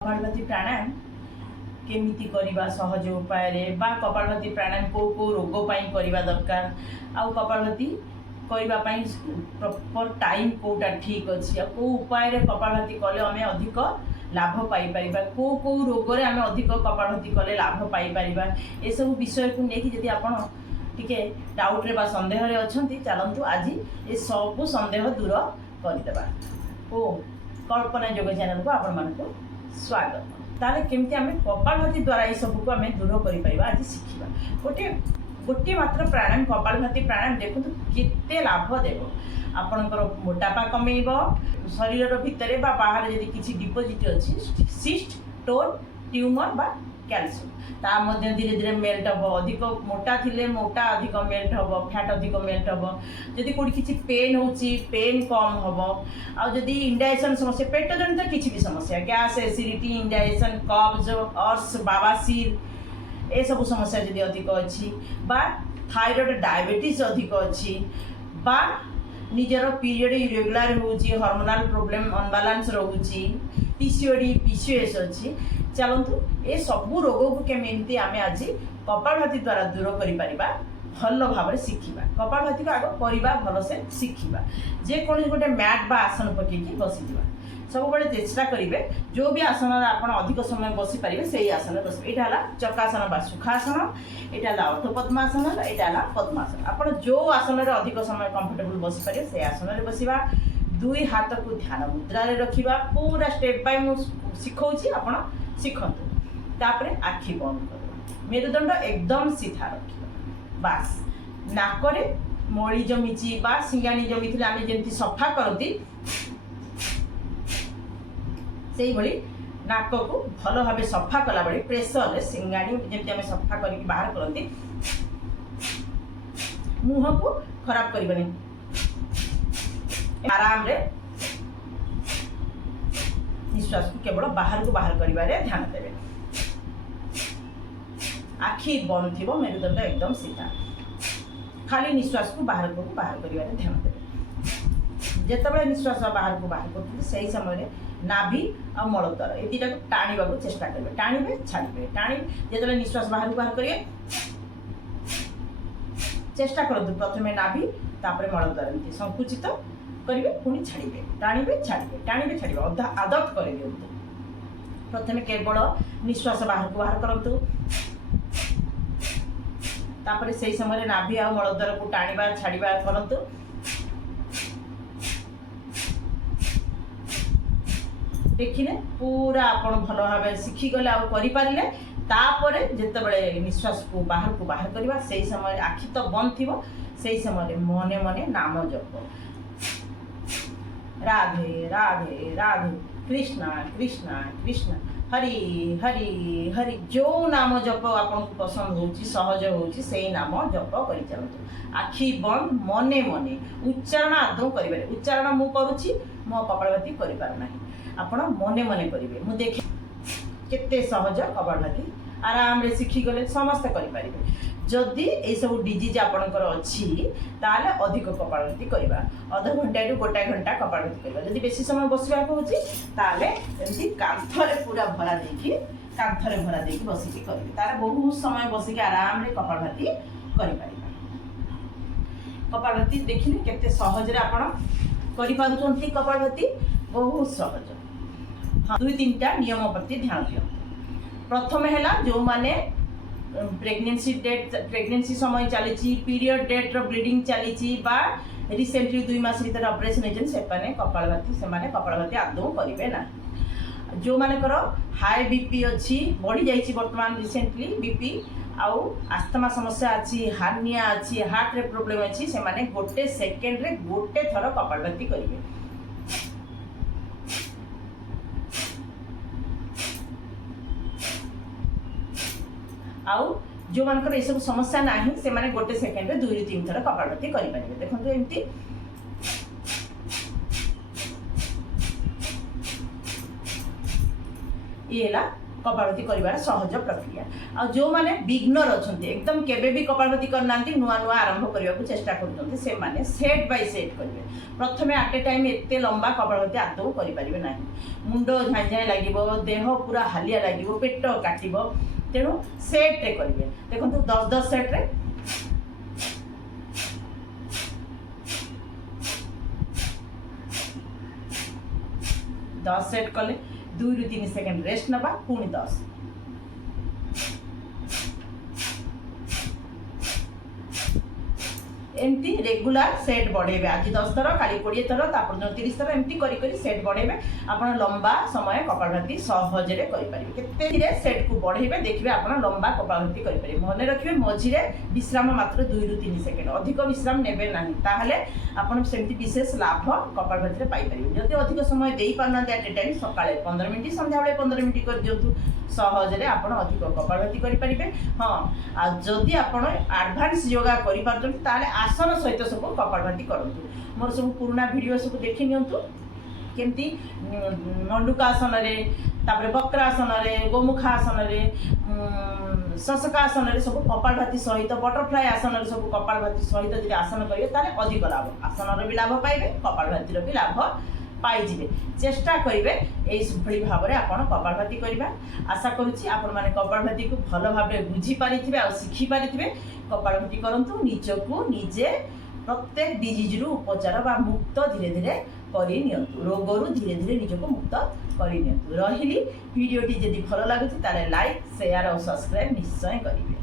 कपालभाति प्राणायाम केमिति करवा सहज उपाय रे बा कपालभाति प्राणायाम को रोग पाई करवा दरकार आउ कपालभाति करबा पाई प्रॉपर टाइम कोटा ठीक अच्छी आ को उपाय रे कपालभाति कले आम अधिक लाभ पाई परिबा को रोग रे आम अधिक कपालभाति कले लाभ पाई परिबा ए सब विषय को लेकिन यदि आपण टिके डाउट रे बा संदेह रे अछंती चलंतु आज ए सब संदेह दूर करदेबा। ओ कल्पना योग चैनल को आपण मान को स्वागत। ताले केमती आम कपालभाति द्वारा ये सब को आम दूर कर आज शिखा गोटे गोटे मात्र प्राणायाम कपालभाति प्राणायाम देखो केते लाभ देव आपणकर मोटापा कमेब शरीर भितर बा बाहर जदि किसी डिपोजिट अच्छी सिस्ट स्टोन ट्यूमर बा कैल्शियम ता मध्य धीरे धीरे मेल्ट हम अधिक मोटा थिले मोटा अधिक मेल्ट हम फैट अधिक मेल्ट हम जदि कोई किसी पेन होची पेन कम हम आदि इंडाइजेशन समस्या पेट जनित किसी भी समस्या गैस एसिडिटी इंडाइजेशन कब्ज अर्स बाबासीर ए सब समस्या जदि अधिक अच्छी बा थायराइड डायबिटीज अधिक अच्छी बा निजर पीरियड इरेगुलर होची हार्मोनल प्रॉब्लम अनबालांस रहूची पीसीओडी पीसीओएस अच्छी चलतु ए सबू रोग को केमी आम आज कपालभाति द्वारा दूर कर भल भाव शिखा कपालभाति को आग करवा भल से शिखा जेको गोटे मैट बा आसन पकईकि बसीजा सब बड़े चेष्टा करेंगे जो भी आसन आप अधिक समय बसी पारे से आसन बस यहाँ चक्रासन बा सुखासन यहाँ अर्ध पद्मासन यहाँ पद्मासन आप जो आसन अधिक समय कंफर्टेबल बसी पारे से आसन बसवा दुई हाथ को ध्यान मुद्रा रखा पूरा स्टेप बाय मुझे शिखाऊँगी आप शिखतु तापरे आखि बंद कर मेरुदंड एकदम सीधा रखा बास नाकरे मड़ी जमीची बा सिंगाणी जमी थे आम जमी सफा करती से भली नाक को भल भाव सफा कला बेले प्रेसर रे सिंगाणी जमी आम सफा करके बाहर करती मुह को खराब करबनी आराम रे निश्वास को केवल बाहर को बाहर करिबारे ध्यान देवे आखि बंद थी मेरुदंड एकदम सीधा खाली निश्वास को बाहर करिबारे ध्यान देवे जेतेबेले निश्वास बाहर को बाहर करते से समय नाभि आ मलद्वार ये दुटा को टाणीबा को चेष्टा करेंगे टाणीबे छाड़ीबे टाणी जेतेबेले निश्वास बाहर को बाहर करिए चेष्टा करतु प्रथमे नाभि तापरे मलद्वार एमती संकुचित करेंगे पुणी छाड़ीबे टाणीबे छाड़ीबे आदत कर दिंतु प्रथमे केवल निश्वास बाहर को बाहर करतु तापरे से समय नाभि आ मलद्वार को टाणीबा छाड़ीबा करतु देखिले पूरा आपण भल भाव शिखिगले आपारे तापरे जितेबाला निश्वास को बाहर करवा से समय आखि तो बंद थी से समय मने मने नाम जप राधे राधे राधे कृष्णा कृष्णा कृष्णा हरि हरि हरि जो नाम जप आपन को पसंद होची सहज होची से नाम जप करि चलतु आखि बंद मने मने उच्चारण आदौ करिबारे उच्चारण मु करूची मो कपालभाति करि पार नाही आपण मने मने करेंगे मुझे देखे केते सहज कपालभाति आराम रे शिखी गले समस्त करें जदि ये सब डिजीज आपणकर अच्छी ताले अधिक कपालभाति करवा अध घंटा रु गोटाए घंटा कपालभाति करवा जदि बेसी समय बसवा होची ताले एमती कांथरे पूरा भरा देकी कांथरे भरा देकी बसिकी करिवे तारे बहुत समय बसिकी आराम रे कपालभाति करि परिबा कपालभाति देखिले केते सहज रे आपण करि पारुचंती कपालभाति बहुत सहज हाँ दुई तीन टा नियम प्रति ध्यान दियो प्रथम है जो माने प्रेगनेंसी समय चली पीरियड डेट रो ब्लीडिंग चली बा रिसेंटली 2 मास भीतर ऑपरेशन होजन से पाने कपालभाति आदौ करिवे ना जो मानकर हाई बीपी अच्छी बढ़ी जाइए वर्तमान रिसेंटली बीपी आउ आस्थमा समस्या अच्छी हार्निया अच्छी हार्ट रे प्रॉब्लम अच्छी से माने गोटे सेकेंड रे गोटे थर कपालभाति करिवे आउ जो मानकर ये सब समस्या नहीं से माने गोटे सेकेंड रे 2 ରୁ 3 थर कपालभाति करि परिबे देखंतु एमती ये ला कपालभाति कर सहज प्रक्रिया। आ जो माने बिगनर अच्छा एकदम केबे भी कपालभाति करना नुआ नुआ आरंभ करने को चेष्टा कर सेट बाय सेट करेंगे। प्रथम एट ए टाइम एत लंबा कपालभाति आदौ करें ना, मुंड झाई झाई लगे, देह पूरा हालिया लगे, पेट काटब, तेणु सेट्रे करेंगे। देखो 10-10 सेट्रे दस सेट कले 2 ରୁ 3 सेकंड रेस्ट नबा, पुणी 10 एमती रेगुलर सेट बढ़ेबे। आज 10 थर, काली 20 थर, तापर 30 थर एमती करी सेट बढ़ेबे। आपण लंबा समय कपालभाति सहज रे करि परिबे। केते धीरे सेट को बढ़ेबे देखिबे आपण लंबा कपालभाति करि परिबे। मने रखिबे मझिरे विश्राम मात्र 2 ରୁ 3 सेकंड, अधिक विश्राम नेबे नाही, ताहले आपण सेमती विशेष लाभ कपालभाति रे पाई परिबे। जदि अधिक समय देई पारना एट ए टाइम सकाळे 15 मिनिट, संध्या बेले 15 मिनिट कर दियंतु, सहज रे आपण अधिक कपालभाति करि परिबे। हां, आ जदि आपण एडवांस योगा करि पारछन ताले आसन सहित सब कपालभाति करंतु। मोर सब पुराना वीडियो सब देखि नियंतु, केमती मंडूकासन रे, तापर वक्रासन रे, गोमुखासन रे, शशकासन रे सब कपालभाति सहित, बटरफ्लाई आसन रे सब कपालभाति सहित जदि आसन करिवे ताले अधिक लाभ, आसन रे भी लाभ पाइबे, कपालभाति रे भी लाभ पाइजिबे। चेष्टा करिवे एई भाव में आपण कपालभाति करबा। आशा करूची आपण माने कपालभाति को भल भाव में बुझी पारिथिबे आ सिखी पारिथिबे। कपालभाति करंतु, निजको निजे प्रत्येक डिजीज रु उपचार बा मुक्त धीरे धीरे करि नियंतु, रोग रु धीरे धीरे निजको मुक्त करि नियंतु। रहिली वीडियोटी जदि भल लागुची ताले लाइक, शेयर और सब्सक्राइब निश्चय करिवे।